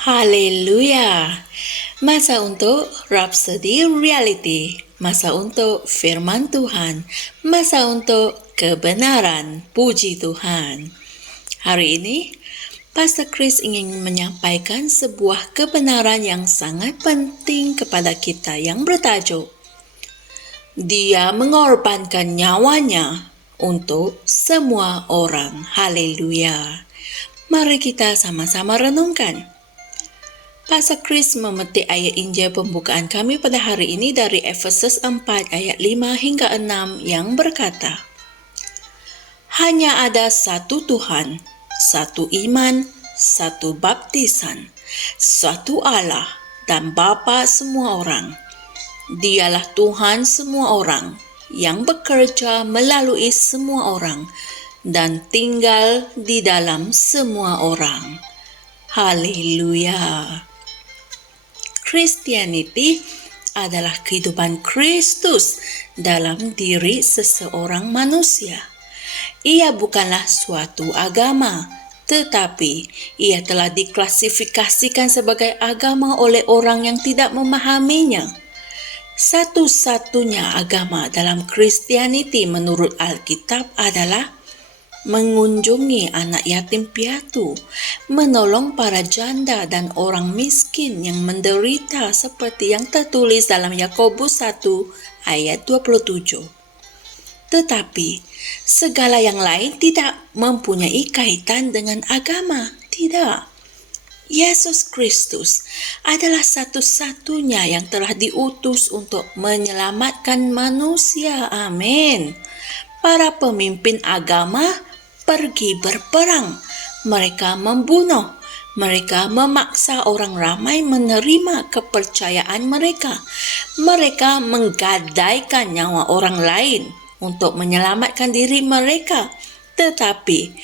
Haleluya. Masa untuk Rhapsody Reality. Masa untuk firman Tuhan. Masa untuk kebenaran. Puji Tuhan. Hari ini, Pastor Chris ingin menyampaikan sebuah kebenaran yang sangat penting kepada kita yang bertajuk Dia mengorbankan nyawanya untuk semua orang. Haleluya. Mari kita sama-sama renungkan. Pastor Chris memetik ayat Injil pembukaan kami pada hari ini dari Efesus 4 ayat 5 hingga 6 yang berkata, Hanya ada satu Tuhan, satu iman, satu baptisan, satu Allah dan Bapa semua orang. Dialah Tuhan semua orang yang bekerja melalui semua orang dan tinggal di dalam semua orang. Haleluya. Christianity adalah kehidupan Kristus dalam diri seseorang manusia. Ia bukanlah suatu agama, tetapi ia telah diklasifikasikan sebagai agama oleh orang yang tidak memahaminya. Satu-satunya agama dalam Christianity menurut Alkitab adalah mengunjungi anak yatim piatu, menolong para janda dan orang miskin yang menderita seperti yang tertulis dalam Yakobus 1 ayat 27. Tetapi segala yang lain tidak mempunyai kaitan dengan agama, tidak. Yesus Kristus adalah satu-satunya yang telah diutus untuk menyelamatkan manusia. Amin. Para pemimpin agama pergi berperang. Mereka membunuh. Mereka memaksa orang ramai menerima kepercayaan mereka. Mereka menggadaikan nyawa orang lain untuk menyelamatkan diri mereka. Tetapi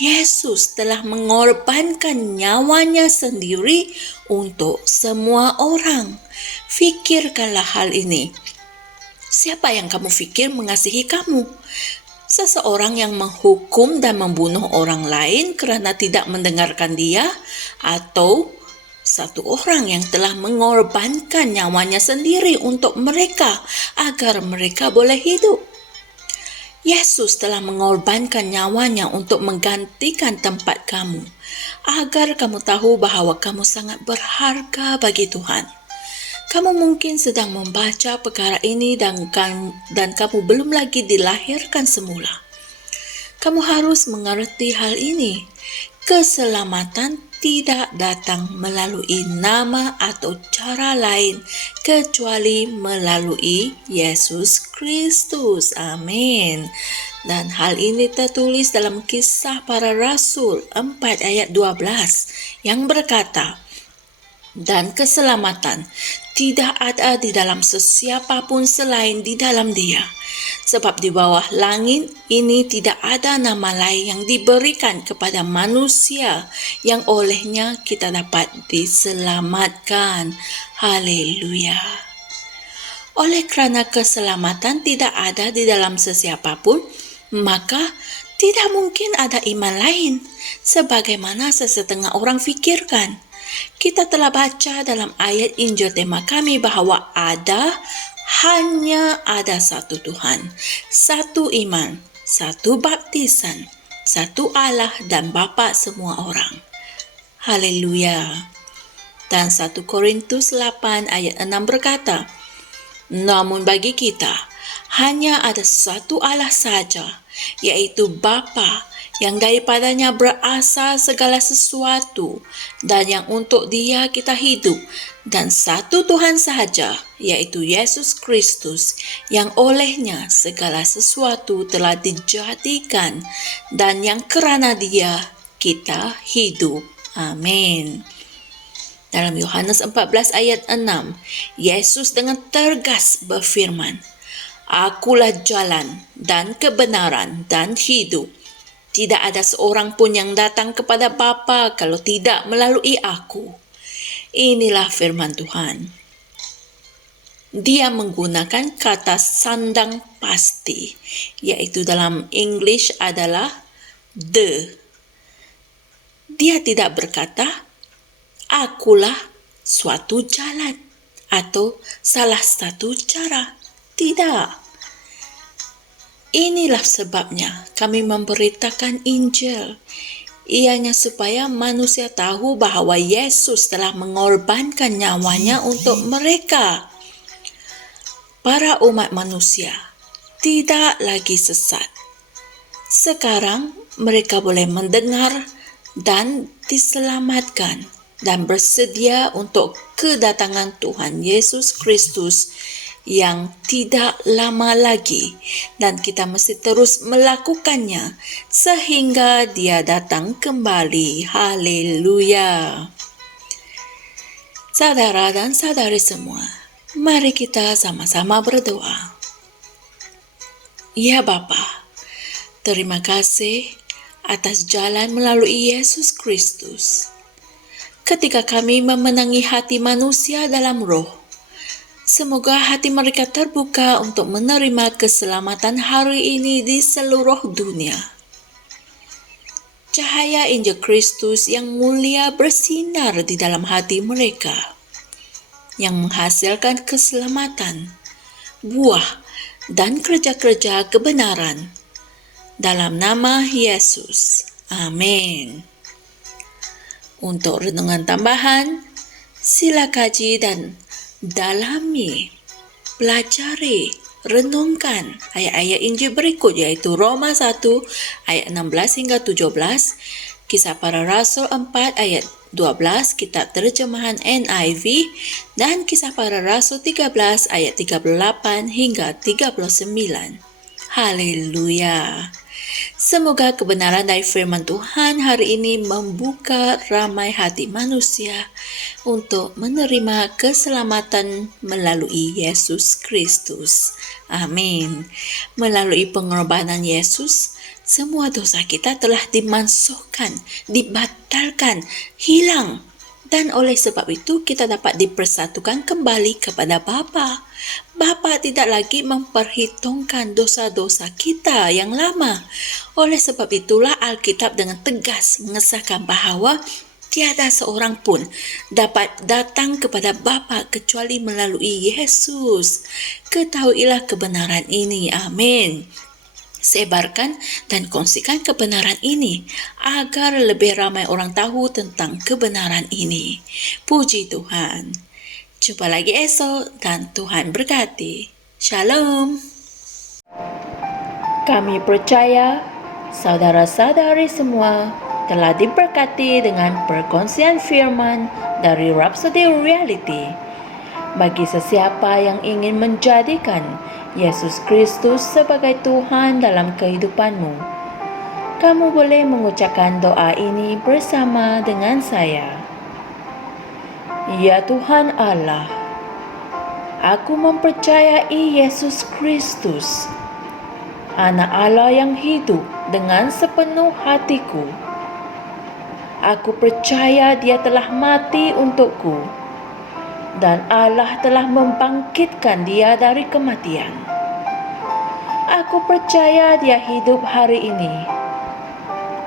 Yesus telah mengorbankan nyawanya sendiri untuk semua orang. Fikirkanlah hal ini. Siapa yang kamu fikir mengasihi kamu? Seseorang yang menghukum dan membunuh orang lain kerana tidak mendengarkan dia, atau satu orang yang telah mengorbankan nyawanya sendiri untuk mereka agar mereka boleh hidup? Yesus telah mengorbankan nyawanya untuk menggantikan tempat kamu, agar kamu tahu bahawa kamu sangat berharga bagi Tuhan. Kamu mungkin sedang membaca perkara ini dan kamu belum lagi dilahirkan semula. Kamu harus mengerti hal ini. Keselamatan tidak datang melalui nama atau cara lain kecuali melalui Yesus Kristus. Amin. Dan hal ini tertulis dalam Kisah Para Rasul 4 ayat 12 yang berkata, Dan keselamatan tidak ada di dalam sesiapa pun selain di dalam Dia. Sebab di bawah langit ini tidak ada nama lain yang diberikan kepada manusia yang olehnya kita dapat diselamatkan. Haleluya. Oleh kerana keselamatan tidak ada di dalam sesiapa pun, maka tidak mungkin ada iman lain, sebagaimana sesetengah orang fikirkan. Kita telah baca dalam ayat Injil tema kami bahawa hanya ada satu Tuhan, satu iman, satu baptisan, satu Allah dan Bapa semua orang. Haleluya. Dan 1 Korintus 8 ayat 6 berkata, Namun bagi kita, hanya ada satu Allah saja, yaitu Bapa, yang daripadanya berasal segala sesuatu dan yang untuk Dia kita hidup, dan satu Tuhan sahaja, yaitu Yesus Kristus, yang olehnya segala sesuatu telah dijadikan dan yang kerana Dia kita hidup. Amin. Dalam Yohanes 14 ayat 6, Yesus dengan tegas berfirman, Akulah jalan dan kebenaran dan hidup. Tidak ada seorang pun yang datang kepada Bapa kalau tidak melalui aku. Inilah firman Tuhan. Dia menggunakan kata sandang pasti, yaitu dalam English adalah the. Dia tidak berkata akulah suatu jalan atau salah satu cara. Tidak. Inilah sebabnya kami memberitakan Injil. Ianya supaya manusia tahu bahwa Yesus telah mengorbankan nyawanya untuk mereka. Para umat manusia tidak lagi sesat. Sekarang mereka boleh mendengar dan diselamatkan dan bersedia untuk kedatangan Tuhan Yesus Kristus yang tidak lama lagi, dan kita mesti terus melakukannya sehingga Dia datang kembali. Haleluya. Saudara dan saudari semua, mari kita sama-sama berdoa. Ya Bapa, terima kasih atas jalan melalui Yesus Kristus. Ketika kami memenangi hati manusia dalam roh, semoga hati mereka terbuka untuk menerima keselamatan hari ini di seluruh dunia. Cahaya Injil Kristus yang mulia bersinar di dalam hati mereka, yang menghasilkan keselamatan, buah, dan kerja-kerja kebenaran. Dalam nama Yesus. Amin. Untuk renungan tambahan, sila kaji dan dalami, pelajari, renungkan ayat-ayat Injil berikut, yaitu Roma 1 ayat 16 hingga 17, Kisah Para Rasul 4 ayat 12, Kitab Terjemahan NIV, dan Kisah Para Rasul 13 ayat 38 hingga 39. Haleluya. Semoga kebenaran dari firman Tuhan hari ini membuka ramai hati manusia untuk menerima keselamatan melalui Yesus Kristus. Amin. Melalui pengorbanan Yesus, semua dosa kita telah dimansuhkan, dibatalkan, hilang. Dan oleh sebab itu kita dapat dipersatukan kembali kepada Bapa. Bapa tidak lagi memperhitungkan dosa-dosa kita yang lama. Oleh sebab itulah Alkitab dengan tegas mengesahkan bahawa tiada seorang pun dapat datang kepada Bapa kecuali melalui Yesus. Ketahuilah kebenaran ini. Amin. Sebarkan dan kongsikan kebenaran ini agar lebih ramai orang tahu tentang kebenaran ini. Puji Tuhan. Jumpa lagi esok dan Tuhan berkati. Shalom. Kami percaya saudara-saudari semua telah diberkati dengan perkongsian firman dari Rhapsody Reality. Bagi sesiapa yang ingin menjadikan Yesus Kristus sebagai Tuhan dalam kehidupanmu, kamu boleh mengucapkan doa ini bersama dengan saya. Ya Tuhan Allah, aku mempercayai Yesus Kristus, Anak Allah yang hidup dengan sepenuh hatiku. Aku percaya Dia telah mati untukku, dan Allah telah membangkitkan Dia dari kematian. Aku percaya Dia hidup hari ini.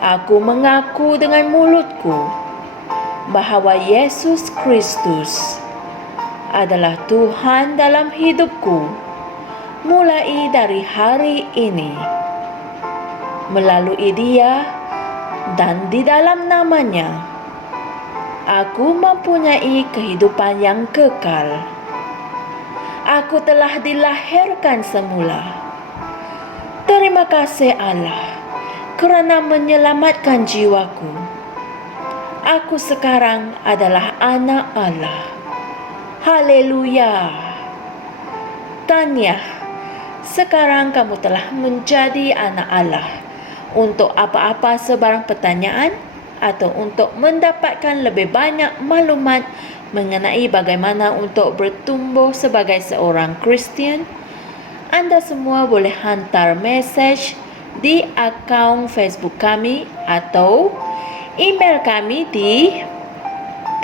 Aku mengaku dengan mulutku bahawa Yesus Kristus adalah Tuhan dalam hidupku mulai dari hari ini. Melalui Dia dan di dalam nama-Nya, aku mempunyai kehidupan yang kekal. Aku telah dilahirkan semula. Terima kasih Allah kerana menyelamatkan jiwaku. Aku sekarang adalah anak Allah. Haleluya. Tanya, sekarang kamu telah menjadi anak Allah. Untuk apa-apa sebarang pertanyaan atau untuk mendapatkan lebih banyak maklumat mengenai bagaimana untuk bertumbuh sebagai seorang Kristian, Anda semua boleh hantar mesej di akaun Facebook kami atau email kami di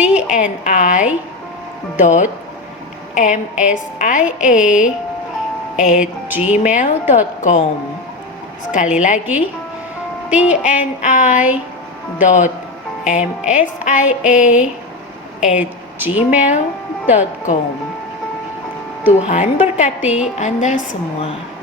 tni.msia@gmail.com. Sekali lagi, tni.msia@gmail.com. Tuhan berkati Anda semua.